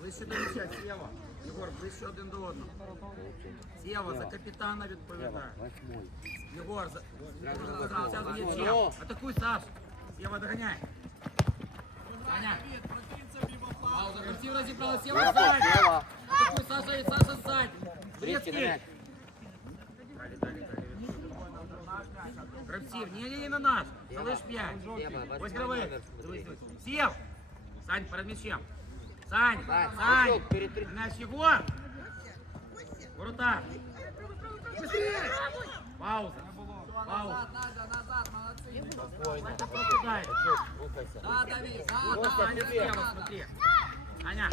ближче до м'яча, Сєва. Єгор, ближче один до одного. Сєва, за капітана відповідає. Восьмой. Єгор, за за гравця з м'ячем. Атакуй, Саш. Сєва, доганяй. Саня. Пауза, гравців розібрали. Сєва, Сєва, ззаді. Сєва. Атакуй, Саша і Саша ззаді. Брізки на Брізки. м'яч. Далі, далі, далі. Гравців, ні, ні, ні, на нас. Залиш п'ять. Сєва, Ось восьмой гравець. номер. Дивись, дивись. Сів. Сань, перед м'ячем. Сань, Сань, Сань. Васюк, перед три- Мяч Егор. Ворота. Пауза. Пауза. Спокойно. Дай. Рухайся. Вот Просто Саня тебе. слева, смотри. Аня.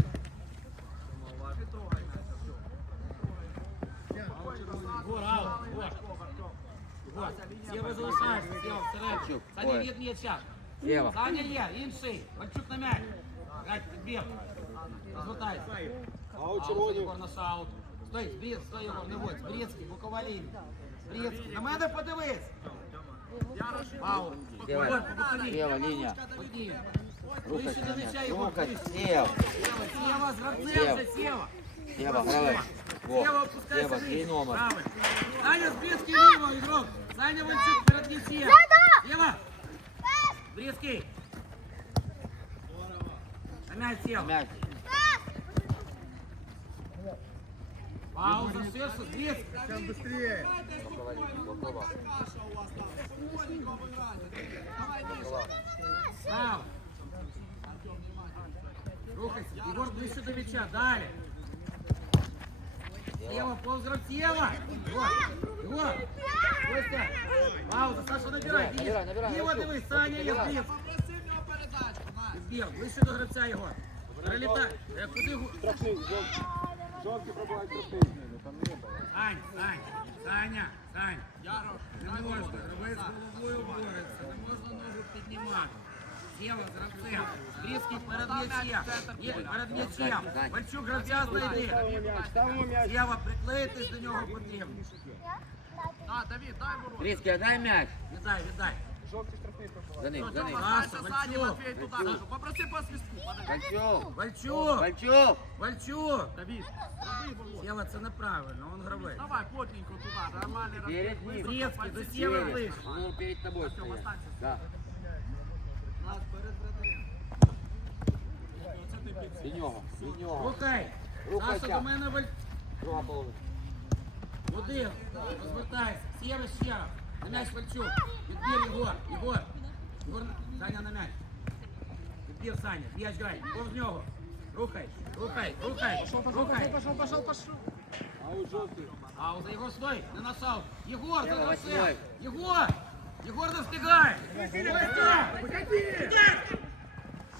Егор, аут. Егор. Егор. Сєва залишаєшся. Сєва всередину. Вальчук, Саня ой. від м'яча. Сєва. Саня є, інший. Вальчук на м'яч. Грать, підбіг. Розвертайся. Аут червоний. Єгор на шаут. Стой, Брєц, стой, Єгор, не водь. Брєцький, бокова лінія. Брєцький, на мене подивись. Аут. Сєва. Єгор, по боковій. Сєва, лінія. Одні. Рухайся Ближче до на м'яча, м'яч. Єгор, Рухайся. ближче. Сєва. Сєва, Сєва, з гравцем Сєва. же, Сєва. Сєва, гравець. Во. Сєва, опускайся Сєва, твій вниз. номер. Правий. Саня, з Брєцький ліво, ігрок. Саня Вальчук перед м'ячем. Сєва. Брєцький. На м'яч, Сєва. М'яч. Пауза, ширше, Брєцький. Бокова лінія. Бокова. Бокова. Право. Рухайся. Егор ближче до мяча. Далі. Сєва, повз Сєва. Егор. Егор. Костя. Пауза. Саша, набирай. Набирай, набирай, Ліво Вальчук. дивись. Саня є Набирай. вниз. Збір. Ближче до гравця, Егор. Перелітай. Е, Куди? гу- Жовті пробувають трохи. Сань, Сань. Саня, Сань. Не можна. Гравець головою бореться. Не можна ногу піднімати. Сєва з гравцем. Брізкий перед м'ячем. Є, перед м'ячем. Вальчук гравця знайди. Ставимо м'яч. Сєва, приклеїтись до нього потрібно. Брізки, дай м'яч. Віддай, віддай. Жовті штрафний пробувають. За ним, за ним. Саша, Вальчук. Попроси по свистку. Вальчук. Вальчук. Вальчук. Вальчук. Давид, Сєва, це неправильно, он гравець. давай плотненько туда, нормальный Перед ним. Брецкий, до Сєви ближче. Ну, перед тобой стоять. Да. Від нього, від нього. Рухай. Рухайся. Саша, до мене Валь... Друга половина. Один. Розвертайся. Сєва ще раз. На м'яч Вальчук. Відбір Єгор. Єгор. Єгор, Саня на м'яч. Відбір Саня. М'яч грай. Повз нього. Рухай. Рухай. Рухай. Рухай. Пошел, пошел, пошел. А от жовтий. Пауза. Єгор, стой. Не на шаут. Єгор, Сєва, за восьмой. гравцем. Єгор. Єгор не встигає. Костя. Іди.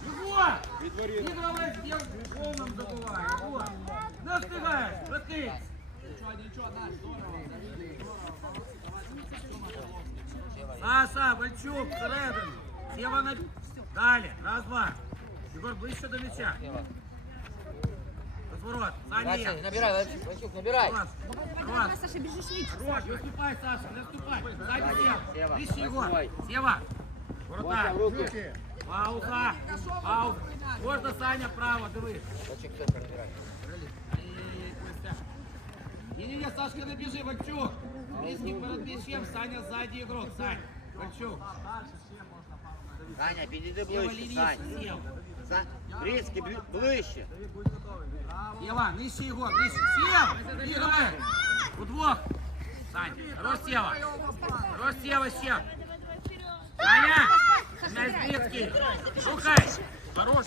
Єгор. Відворі. Ігровець є повним забуває. Єгор. Не встигаєш. Прикинь. Ничего, ничего, Настя, здорово. Саша, Вальчук, всередину. Сєва на... Далі. Раз, два. Єгор, ближче до м'яча. Розворот. Саня Вальчук, є. набирай, Вальчук, Вальчук, набирай. Клас. Давай, Клас. Саша, біжи швидше. Хорош, не вступай, Саша, не вступай. Сзади Сзади, Сева. Сева. Ближче Егор. Восьмой. Сева. Ворота. Вальчук, руки. Пауза. Пауза. Можна, Саня, право, дивись. Вальчук, все, набирай. Ей, Костя. Ні-ні-ні, Сашка, не біжи, Вальчук. Близький перед м'ячем, Саня ззаді ігрок. Сань, Вальчук. Саня, підійди Сєва ближче, лівіше, Сань. Сєва. Са- Брізки, блі- ближче. Сєва, нижче Егор, нижче. Сєва, іграй. Удвох. Сань, хорош Сєва. Хорош Сєва ще. Саня, мяч Брецкий. Рухай. Хорош.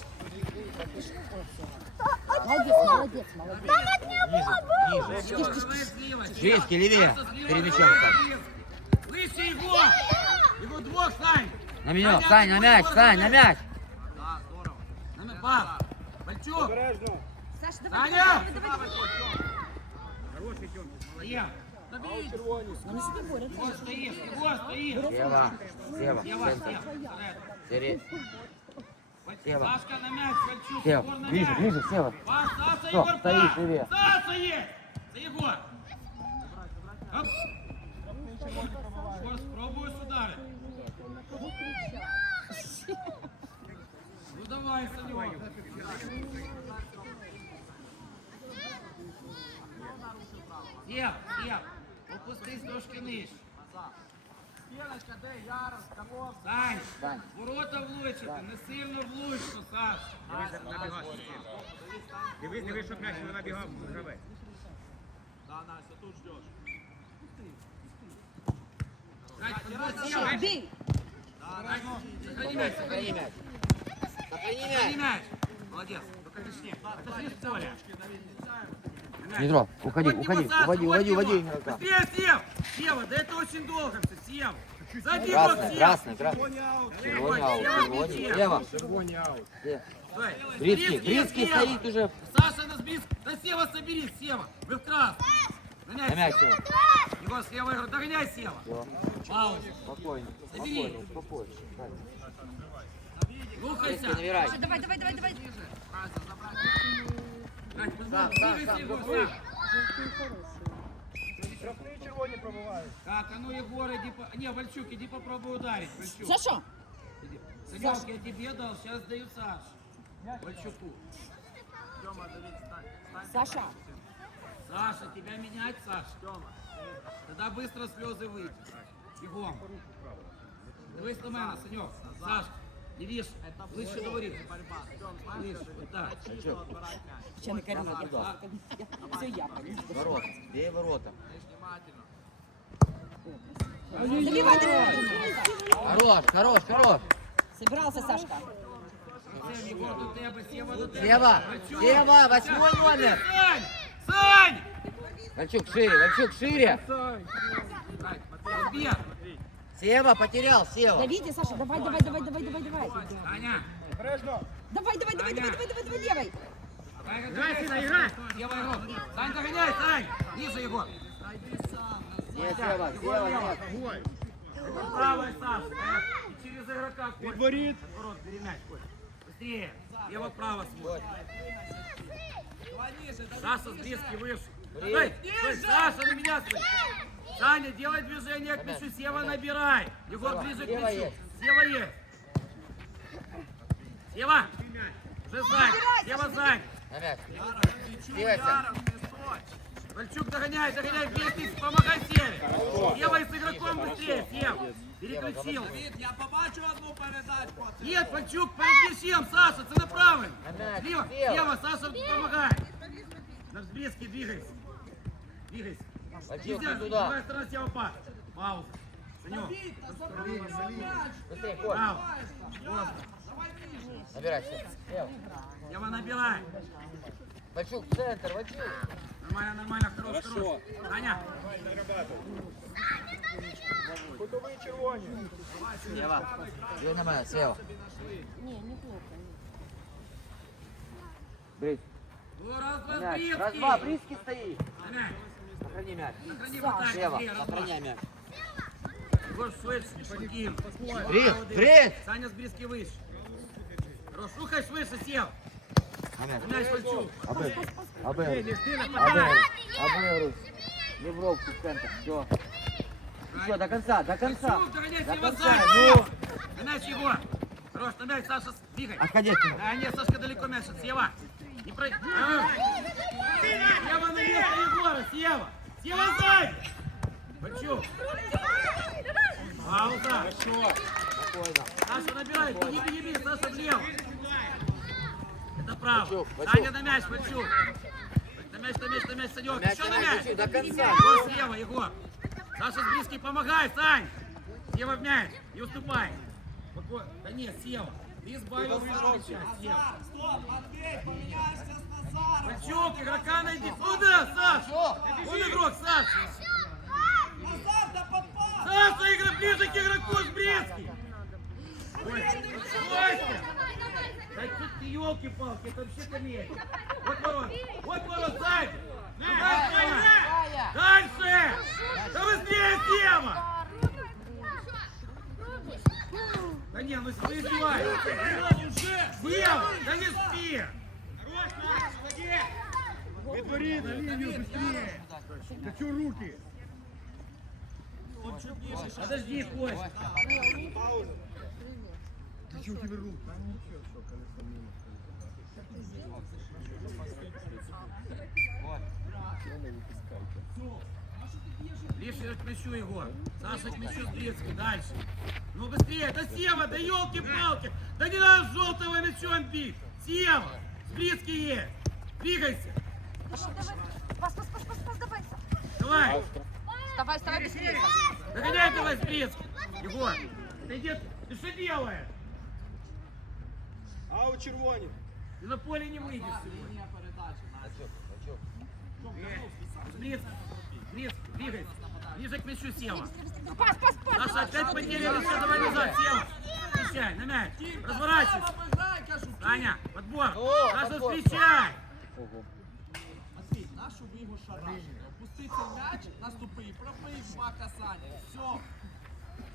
Молодець, молодець, молодець. Ниже, слева. Брезки, Левее. Перед мячом, Сань. Выше его! Его двух, Сань! На меня, Сань, на мяч, Сань, на мяч. Да, здорово. На мяч, пас! Бальчук! Саша, давай, Саня! давай, давай, давай. Хороший Тёмка, молодец! А червоні. Вони сюди борються. Егор стоит, Егор стоит! Сева, Сева, Сева, центр. Сери- Сева. Сашка на мяч, Кольчук. Сева, Егор на мяч. ближе, ближе, Сева. Пас, Саша, Всё, Егор, стоишь, пас. левее. Саша есть. За Егор. Оп. Егор, спробуй ударить. Ну давай, Санек. Сев, Сев, опустись трошки нижче. Стіночка, де? Ярос, Кавов. Сань, Сань. ворота влучити, не сильно влучно, Саш. Дивись, дивись, щоб м'яч не набігав гравець. Да, Настя, тут ждешь. Сань, футбол Що, сів. бій. Сохрани мяч, сохрани. Сохрани мяч. Сохрани Сохрани мяч. мяч. Молодец. Только точнее. Отошли поле. Дмитро, уходи, Вот уходи, уводи, вот уводи, его. уводи игрока. Быстрее, Сев! Сева, да это очень долго все, Сев! Забей его, Красный, Сев! красный, красный. Червоний аут, червоний. Слева. Червоні аут. Стой. Брицкий, Брицкий Сева. стоит уже. Саша, нас близ. Да Сева, соберись, Сева! Вы в красном! На Гоняй, мяч, Сева! Сева. Его слева игру. Догоняй, Сева! Пауза. Спокойно, спокойно, успокойся. Слухайся! Набирай. Давай, давай, давай, давай. Сань, футбол, сам. Штрафні червоні пробувають. Так, а ну, Егор, иди по... Не, Вальчук, иди попробуй ударить. Вальчук. Саша, Иди. Санек, я тебе дал, сейчас даю Саше. Вальчуку. Тьома, дивись, стань. Стань. Саша. Саша, тебя менять, Саша? Тьома. Тогда быстро слезы выйти. Бегом. Дивись на мене, Санек. Саш, не видишь, лучше говори. Борьба. Вот так. Ще не. Все я. Ворота, бей ворота. Давай. Хорош, хорош, хорош. Собирался Сашка. До Сева, до. Сева, восьмой номер. Сань! Сань! Вальчук шире, Вальчук шире. Сань. Сева потерял, Сева. Давите, Саша, давай, давай, давай, давай, давай, давай. Саня, Обережно. Давай, давай, давай, давай, давай, давай, давай, левой. Играй. Сина, играй. Сева, Егор. Сань, догоняй, Сань! Ниже, Егор. Нет, Сева, Сева, нет. Саша. И через игрока воріт. Ворот, бери мяч, Коль. Быстрее. Лево, право смотри. Саша с близки выше. Стой, стой, Саша, на меня стой. Саня, делай движение к мячу, Сева набирай. Егор, ближе к Сева мячу. есть. Сева есть. Сева, уже сзади. Сева сзади. Стой. Вальчук, догоняй, догоняй, вместе, помогай Севе. Сева и с игроком быстрее, Сев. Переключил. Давид, я побачу одну передачу. Нет, Вальчук, перед мячем, Саша, ты направо. Слева, Сева. Саша, помогай. На взблески двигайся. Двигайся. Нельзя, не туда. другая сторона Сева пас. Пауза. Санек. Быстрее, Коль. давай ближе. Набирай. Сева. Сева, набирай. Вальчук, центр, Вальчук. Нормально, нормально, хорош, хорош. Аня, Кутовий червоні. Сева. Його на мене, Сева. Брит. ну, раз, два, Мяч. близкий. Раз, два, близкий стоит. Мяч. Сохрани мяч. Два. сохраняй мяч. Егор, швидше, шагів. Брит, Брит. Саня з близки вище. Хорош, рухай швидше, сів. На мяч. Мяч Вальчук. Аби. Аби. Ти на Аби. Аби. Европу в центр. Все. Все, до конца, до конца. До конца. Ну. На мяч, Егор. Хорош, на мяч, Саша, двигай. Отходи. Да, нет, Сашка далеко мяч. Сева. Не про... А! Сева Егора, Сева. Сева сзади. Вальчук. Пауза. Саша, набирай. Беги, беги, беги. Саша влево. Это право. Саня на мяч, Вальчук. На мяч, на мяч, на мяч, Санек. Еще на мяч, до конца. Егор слева, Егор. Саша с близкий, помогай, Сань. Сева в мяч. Не уступай. Да нет, Сева. Ты избавился от мяча, Сева. Стоп, Матвей, поменяйся Вальчук, игрока найди. Куда, Саш? Он игрок, Саш. Саша, игра ближе к игроку с Брестки. Ой, Костя. Да что ты, елки-палки, это вообще комедия. Вот ворот, вот ворот, к мячу, Егор. Саша к мячу Сбрецкий. Дальше. Ну быстрее. Да Сева, да елки-палки. Да не надо желтого мячом бить. Сева, Сбрецкий есть. Двигайся. Пас, пас, пас, пас, пас, давай. Давай. Вставай, вставай быстрее. Догоняй давай, Сбрецкий. Егор, ты, где, ты что делаешь? А у червоні. Ты на поле не выйдешь сегодня. Лінія передачі, Настя. Сбрецкий, Сбрецкий, двигайся. Ближе к мячу Сева. Пас, пас, пас. Саша, опять потеряли все, давай назад, Сева. Встречай, на мяч. Разворачивайся. Обіграй, кажу. Таня, подбор. О, Саша, подбор. встречай. Ого. Матвій, нашу бігу шарашити. Опусти цей м'яч, наступи, пробий два касання. Все.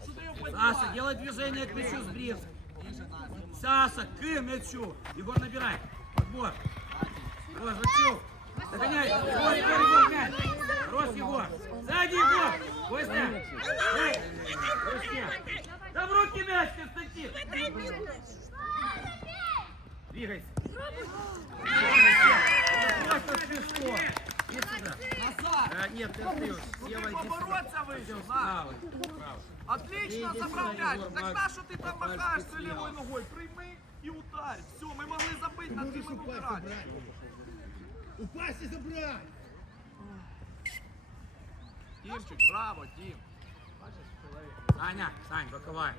Що ти його Саша, підбиваєш? делай движение к мячу с Брестом. Саша, к мячу. Егор, набирай. Подбор. Егор, мячу. Догоняй. Егор, Егор, Егор, мяч. Хорош, Егор. Сзади, Егор. Костя. Дай. Костя. Да в руки мяч, Константин. Двигайся. Просто смешно. Иди сюда. Назар, А, нет, ты остаешь. Ева, иди сюда. побороться вийшов, Всё, на. вправо, вправо. Отлично Иди забрав сюда, м'яч. Егор, Так Макс. на що ти там Макс, махаєш ты своєю лівою слева. ногою? Прийми і ударь. Все, ми могли забити на Можеш цій у пасі вибирати. брати. У пасі забрати. Тімчик, браво, Тім. Саня, Сань, боковая.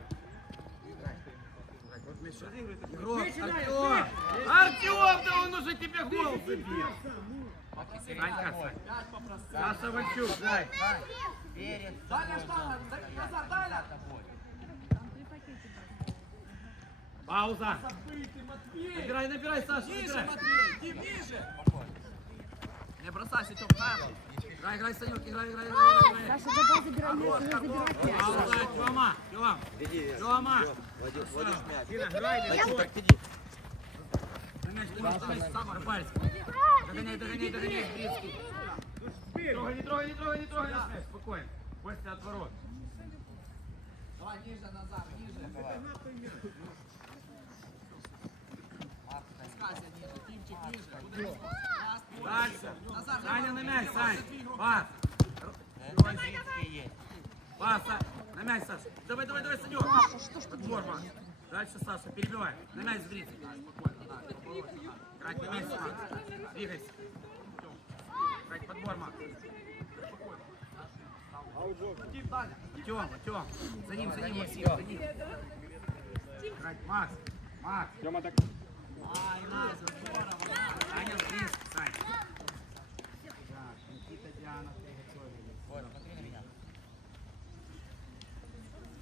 Так, вот Миша. Игрок, Артем! Артем, да он уже тебе гол забил! Санька, Сань. М'яч попросив. Саша Вальчук, дай. Даня штанга, Назар, Даня. Пауза. Забити, Матвій. Набирай, набирай, Саша, Ниже, набирай. Матвій, Тім, ниже. Не бросайся, Тём, Тайм. Играй, играй, Санек, играй, играй, играй, играй. Саша, давай забирай мяч, не забирать мяч. Пауза, Тёма, Тём. Тёма. Тина, играй, Вадим, так иди. На мяч, на мяч, на мяч, сам Рыбальский. Догоняй, догоняй, догоняй, Бринский. Не трогай, не трогай, не трогай, не трогай наш мяч, спокойно. Костя от ворот. Давай, ниже, Назар, ниже. Спускайся ниже, Тимчик, ниже. Дальше. Назар, Саня на мяч, Сань. це твій ігрок. Пас. Пас, на мяч, Саша. Давай, давай, давай, Санек. Подбор, Макс. Дальше, Саша, перебивай. На мяч сбрить. Играть на мяч, Макс. Двигайся. Играть подбор, Макс. Тёма, Тём. За ним, за ним, Максим, за ним. Играть, Макс. Макс. Тьома так. Ай, Назар, здорово. Саня, близко, Сань. Так, Никита, Диана, приготовились.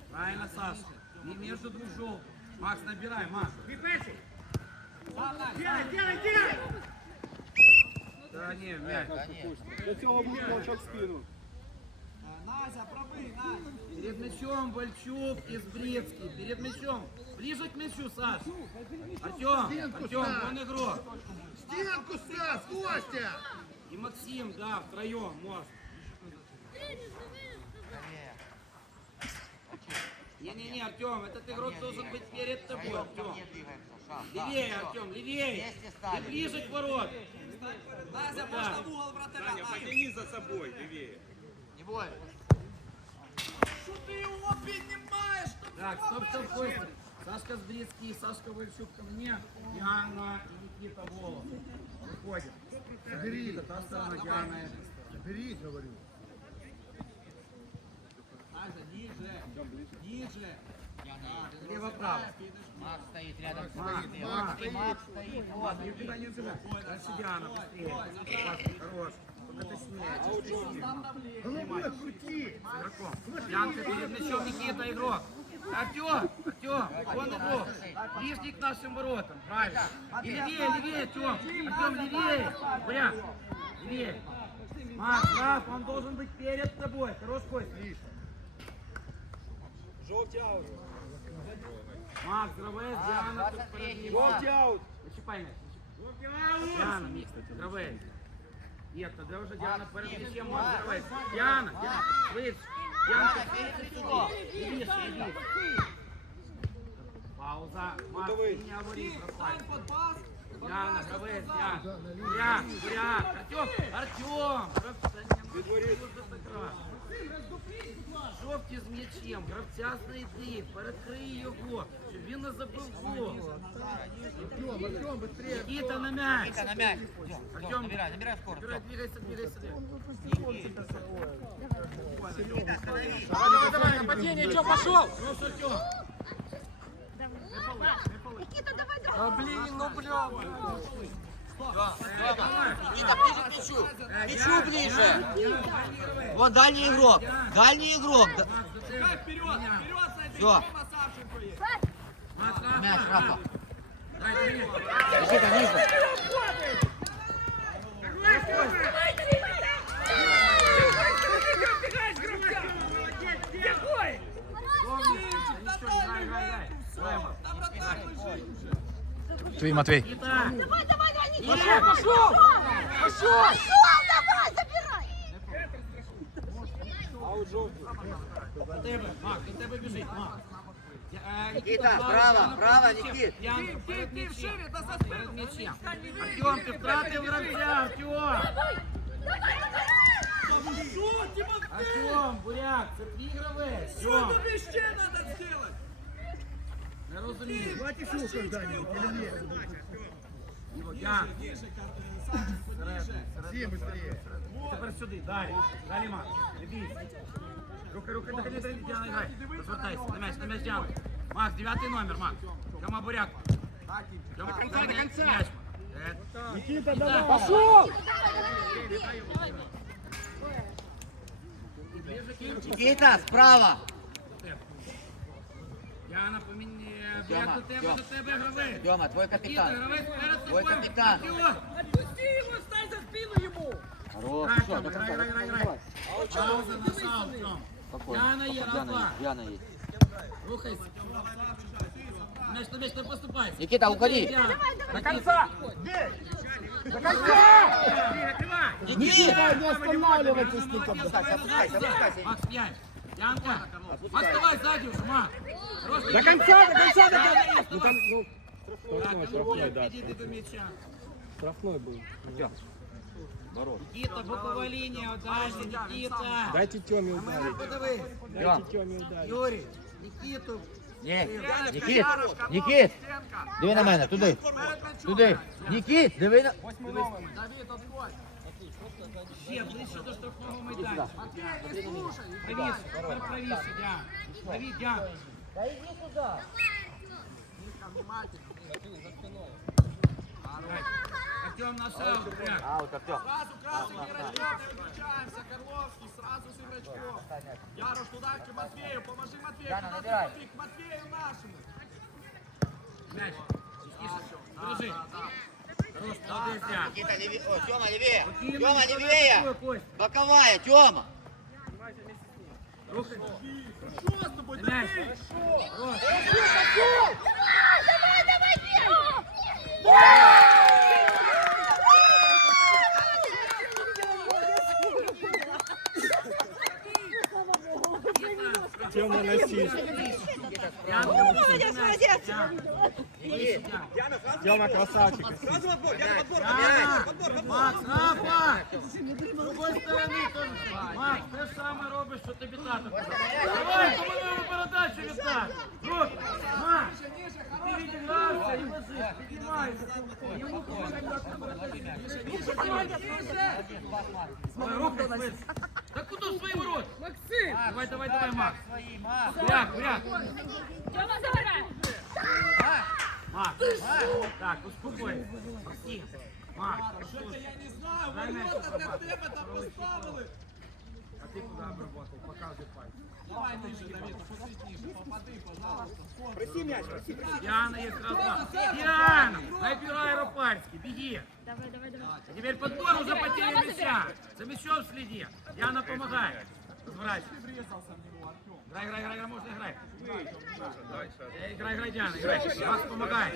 Правильно, Саша. И между двух желтых. Макс, набирай, Макс. Делай, делай. Да не, мяч. До цього був толчок в спину. Назя, пробий, Назя. Перед мячом Вальчук и Сбрецкий. Перед мячом. Ближе к мячу, Саш. Артем, Артем, он игрок. Стінку Стас, Костя. И Максим, да, втроем, может. Не-не-не, Артем, этот игрок должен быть перед тобой, Артем. Левее, Артем, левее. И ближе к ворот. Назя, Да. можна в угол вратаря, Назя. за собою, лівіє. Що ти його піднімаєш? Що ти Так, стоп, стоп, робиш? Костя. Сашка Сбрецкий, Сашка Вальчук ко мне, Диана и Никита Волов. Выходит. Никита, та сторона, Диана. Беріть, говорю. Назя, ниже. Ниже. Лево-право. Макс стоит рядом с Макс, тобой. Макс, Макс стоит. Вот. Никуда не убегай. Дальше Диана, быстрее. Хорош. Только точнее. Головою крути. Игроком. Янка перед мячом, Никита, игрок. Артем, Артем, он игрок. Ближний к нашим воротам, правильно. И левее, левее, Артем. Артем, левее. Бля, левее. Макс, Раф, он должен быть перед тобой. Хорош, Кость Жовті аут. Макс, Гравець, Диана, тут перед ним. Жовті аут. Зачіпай м'яч. Діана, місце, Гравець. Є, тоді вже Діана перед м'ячем може Гравець. Діана, Діана, швидше. Діанка, лівіше, лівіше. Пауза. Макс, Готовий. не говори, Тім, бросай. стань під пас. Яна, гравець, Ян. Буряк, буряк. Артем, Артем. Жовті з м'ячем, гравця знайди, перекрий його, щоб він не забив гол. Нікіта на м'яч. Ника, на мяч. Артем, Артем, набирай, набирай скорость. Набирай, двигайся, двигайся. Давай, давай, нападение, что, пошел? Ну що, Артем? Никита, давай, давай. А, блин, ну, бля. Никита, ближе к мячу. К мячу ближе. Вон дальний игрок. Дальний игрок. Вперед, вперед, Рафа, Мяч, Рафа. Никита. Твій Матвій. Никита, Давай, давай, давай, Никита. Пошел, пошел. Пошел, давай, забирай. до тебе, Макс, до тебе біжить, Макс. Я- е, Никита, справа, право, Яна право, перед м'ячем. Никит. Ян, Киев, перед Киев, м'ячем. шире, да за Перед спину. м'ячем. Артем, ти втратив гравця, Артем. Что, Тимофей? Артем, буряк, це твій гравець. Что Артем, тебе еще надо сделать? не розумію. Хватит шуху когда-нибудь, или нет? Ян, Ниже, э, Савченко, ниже. Всем быстрее. тепер сюди, далі. Далі, Макс, не бійся. Руки, руки, руки, руки, руки, Діана, грай. Розвертайся, на м'яч, на м'яч, Діана. Макс, дев'ятий номер, Макс. Тьома буряк. Тьома, до конца, до конца. Никита, давай. Пошел! Никита, справа. Яна, поміняє. Тьома, Буряк до тебе, Тьом. до тебе гравець. Тёма, твой Никита, капитан. Твой. Артем. Отпусти его, стай за спину ему! Хорош. Грай, Всё, Тьома, до грай, конца. грай, грай, грай. Пауза, нажав, Тьом. Спокойно. Яна є, раз, Яна два. есть, Яна есть. Рухайся. На м'яч не поступай. Никита, уходи. До конца! До конца! Никита! Не останавливайтесь молодец, давай, Макс, мяч. Янка. Макс, давай сзади уже, Макс. Хорош, До конца, до конца, до Яна, конца. есть, Ну давай. там, ну, Так, штрафной, ну, штрафной, да. иди ты до мяча. Штрафной был. Никита, боковая линия, дальше, Никита. Дайте Тёме ударить. Подавай. Дайте Тёме ударить. Юрий, Никиту. Ні, Нікіт, Нікіт, диви на мене, туди, туди. Нікіт, диви на... Давид, отходь! Ще ближче до штрафного майданчика. Правіше, тепер правіше, Діан. Давид, Діан. Артем нашел, прям. Аут, Артем. Сразу красный игрочком переключаемся, Горловский, сразу с игрочком. Ярош туда, к Матвею, поможи Матвею, Яна, подожди, набирай. Матвей, к Матвею нашему. Мяч. Тише, Держи. Хорош, молодец, Діан. Никита, левее, о, Тёма, левее. Тёма, левее. Боковая, Тёма. Что с тобой, Мяч. Давид? Хорош. Давай, давай, давай, Тёма на сись. Діан, Молодец, молодец. Никит, Тёма красавчик. Яна! Макс, Рафа! З другої сторони теж. Макс, те ж саме робиш, що тобі тато казав. Давай, по-моєму, передачу віддай. Рух, Макс, ти відігрався і лежиш, піднімайся. Йому помагай. Давай, рухай швидше. Та куди в свої ворота? Максим! Давай, давай, давай, Макс. Свои, Макс. Буряк, буряк. Тёма, забирай. Макс, так, успокойся. Максим, Макс, Что-то я не знаю, мяч ворота для тебе там поставили. а ти куди обработав? Показуй пальцем. Давай ниже, Давид, опустись ниже, попади, пожалуйста. Диана есть размах. Диана, набирай Рапарский, беги. Давай, давай, давай. А теперь подбор уже потеря мяча. За мячом следи. Диана помогает. Разворачивай. Врезался в него, Артем. Играй, играй, играй, играй, можно играть. Э, Играй, играй, Диана, играй. Макс помогай.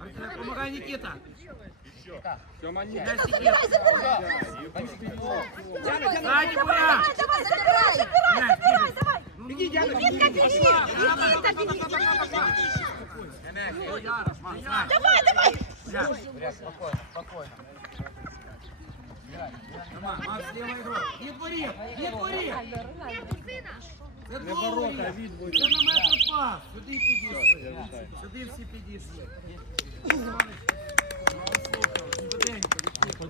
Артем, Помогай, Никита. Тёма, не. Дай себе. Забирай, забирай. Сзади, Буря. Давай, забирай, забирай, Мяч, забирай, беги. давай. Никита, Никитка, беги. Никита, беги, беги, беги. Ярош, Макс, знай. Давай, давай. Ляг. Блядь, спокойно, спокойно. Нема, Макс, лівий ігрок. Від воріт, від воріт. Це Не ворота, а від. Це на метр пас. Сюди підійшли. Сюди всі підійшли. Швиденько, відкрито.